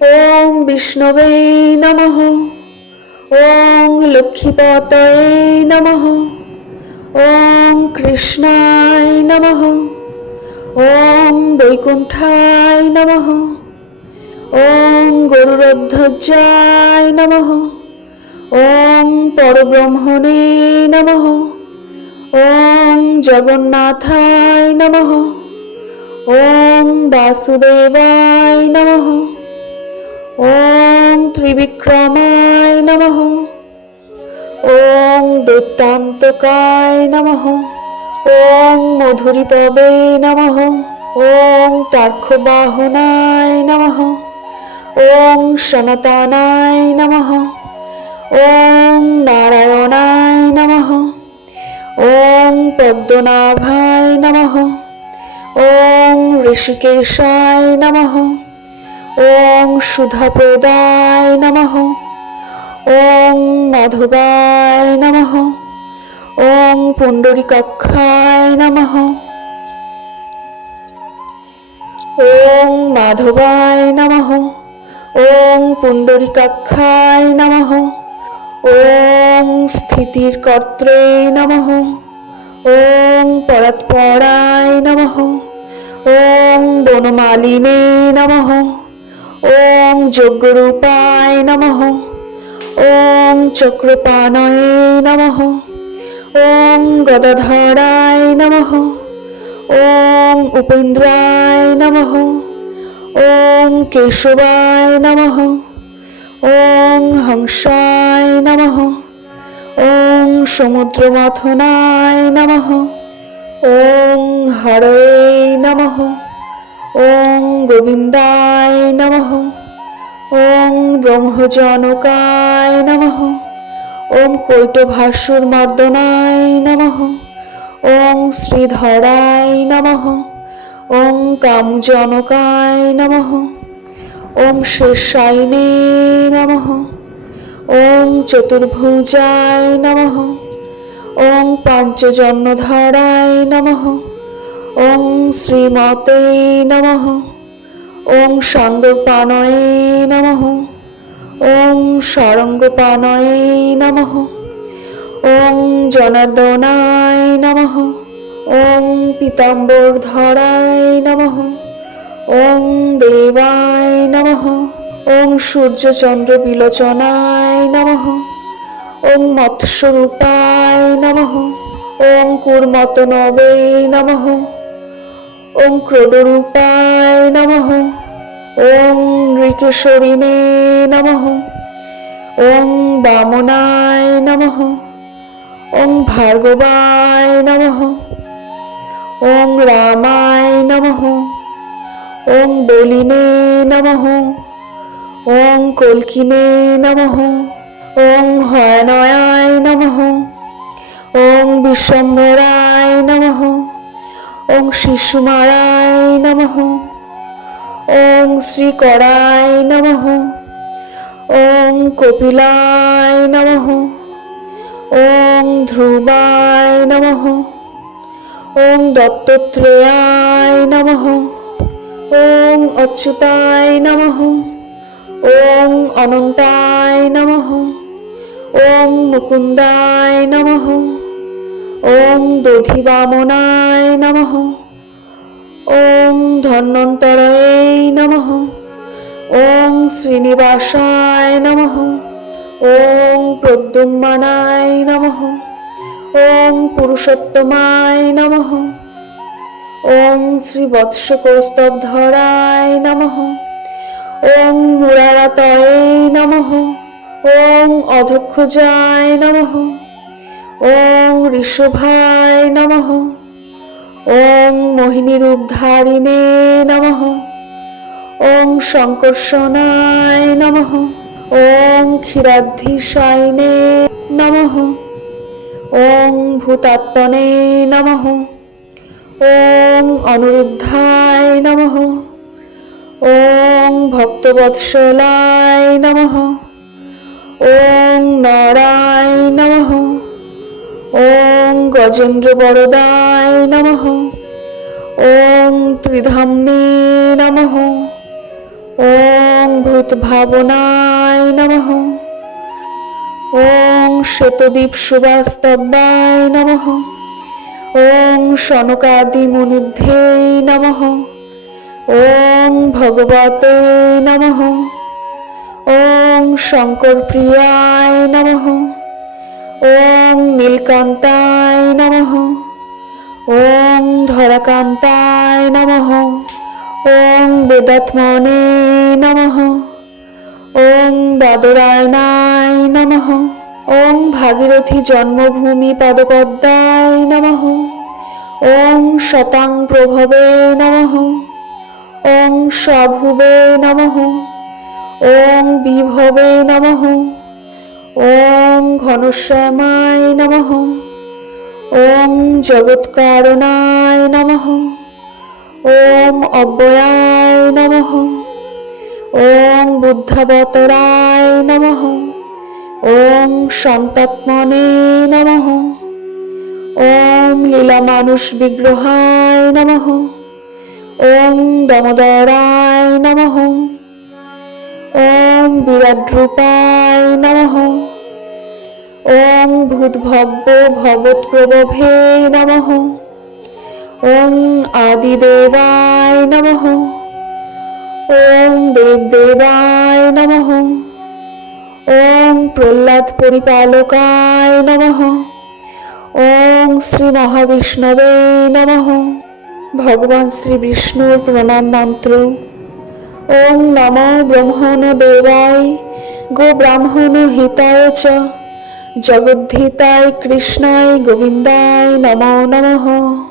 ওম বিষ্ণবে নমঃ। ওম লক্ষ্মীপতয়ে নমঃ। ওম কৃষ্ণায় নমঃ। ওম বৈকুণ্ঠায় নমঃ। ওম গরুড়ধ্বজায় নমঃ। ওম পরব্রহ্মণে নমঃ। ওম জগন্নাথায় নমঃ। ওম বাসুদেবায় নমঃ। ওম ত্রিবিক্রমায় নমঃ। ওম দৈত্যান্তকায় নমঃ। ওম মধুরিপবে নমঃ। ওম টার্ক্ষবাহনায় নমঃ। ওম সনাতনায় নমঃ। ওম নারায়ণায় নমঃ। ওম পদ্মনাভায় নমঃ। ওম ঋষিকেশায় নমঃ। ওম সুধাপ্রদায় নমঃ। ওম মাধবায় নমঃ। ওম পুণ্ডরীকাক্ষায় নমঃ। ওম মাধবায় নমঃ। ওম পুণ্ডরীকাক্ষায় নমঃ। ওম স্থিতির্কর্ত্রে নমঃ। ওম পরাৎপরায় নমঃ। ওম বনমালিনে নমঃ। ওম যজ্ঞরূপায় নমঃ। ওম চক্রপাণয়ে নমঃ। ওম গদাধরায় নমঃ। ওম উপেন্দ্রায় নমঃ। ওম কেশবায় নমঃ। ওম হংসায় নমঃ। ওম সমুদ্রমথনায় নমঃ। ওম হরে নমঃ। ওম গোবিন্দায় নমঃ। ওম ব্রহ্মজনকায় নমঃ। ওম কৈটভাসুরমর্দনায় নমঃ। ওম শ্রীধরায় নমঃ। ওম কামজনকায় নমঃ। ওম শেষায়িনে নমঃ। ওম চতুর্ভুজায় নমঃ। ওম পাঞ্চজন্যধরায় নমঃ। ওম শ্রীমতে নমঃ। ওম সাঙ্গপাণয়ে নমঃ। ওম সারঙ্গপাণয়ে নমঃ। ওম জনার্দনায় নমঃ। ওম পীতাম্বরধরায় নমঃ। ওম দেবায় নমঃ। ওম সূর্যচন্দ্র বিলোচনায় নমঃ। ওম মৎস্যরূপায় নমঃ। ওম কুর্মতনবে নমঃ। ওম ক্রোডরূপায় নমঃ। ওম নৃকেশরিণে নমঃ। ওম বামনায় নমঃ। ওম ভার্গবায় নমঃ। ওম রামায় নমঃ। ওম বলিনে নমঃ। ওম কল্কিনে নমঃ। ওম হয়নয়ায় নমঃ। ওম বিশ্বম্ভরায় নমঃ। ওম শিশুমারায় নমঃ। ওম শ্রীকরায় নমঃ। ওম কপিলায় নমঃ। ওম ধ্রুবায় নমঃ। ওম দত্তত্রেয়ায় নমঃ। ওম অচ্যুতায় নমঃ। ওম অনন্তায় নমঃ। ওম মুকুন্দায় নমঃ। ওম দধিবামনায় নমঃ। ওম ধন্বন্তরয়ে নমঃ। ওম শ্রীনিবাসায় নমঃ। ওম প্রদ্যুম্নায় নমঃ। ওম পুরুষোত্তমায় নমঃ। ওম শ্রীবৎসকৌস্তবধরায় নমঃ। ওম মুরারাতয়ে নমঃ। ওম অধক্ষজায় নমঃ। ওম ঋষভায় নমঃ। ওম মোহিনীরূপধারিণে নমঃ। ওম সংকর্ষণায় নমঃ। ওম ক্ষীরাব্ধিশায়িনে নমঃ। ওম ভূতাত্মনে নমঃ। ওম অনিরুদ্ধায় নমঃ। ওম ভক্তবৎসলায় নমঃ। ওম নরায় নমঃ। ওম গজেন্দ্রবরদায় নমঃ। ওম ত্রিধাম্নে নমঃ। ওং ভূতভাবনায় নমঃ। ওং শ্বেতদীপ সুবাস্তব্যায় নমঃ। ওং শনকাদি মুনিভ্যে নমঃ। ওং ভগবতে নমঃ। ওং শঙ্কর প্রিয়ায় নমঃ। ওং নীলকান্তায় নমঃ। ওং ধরাকান্তায় নমঃ। ওং বেদাত্মনে নমঃ। ওং বাদরায়ণায় নমঃ। ওং ভাগীরথী জন্মভূমি পদপদ্মায় নমঃ। ওং শতাং প্রভবে নমঃ। ওং স্বভুবে নমঃ। ওং বিভবে নমঃ। ওং ঘনশ্যামায় নমঃ। ওং জগৎকারণায় নমঃ। ওং অব্যয়ায় নমঃ। ওং বুদ্ধাবতরায় নমঃ। ওং শান্তাত্মনে নমঃ। ওং লীলামানুষ বিগ্রহায় নমঃ। ওং দামোদরায় নমঃ। ওং বিরাড্রূপায় নমঃ। ওং ভূতভব্য ভবৎপ্রবভে নমঃ। ওং আদিদেবায় নমঃ। ওং দেবদেবায় নমঃ। ওং প্রহ্লাদ পরিপালকায় নমঃ। ওং শ্রী মহাবিষ্ণবে নমঃ। ভগবান শ্রী বিষ্ণুর প্রণাম মন্ত্র। ওং নমো ব্রহ্মণ দেবায় গো ব্রাহ্মণ হিতায় চ জগদ্ধিতায় কৃষ্ণায় গোবিন্দায় নমো নমঃ।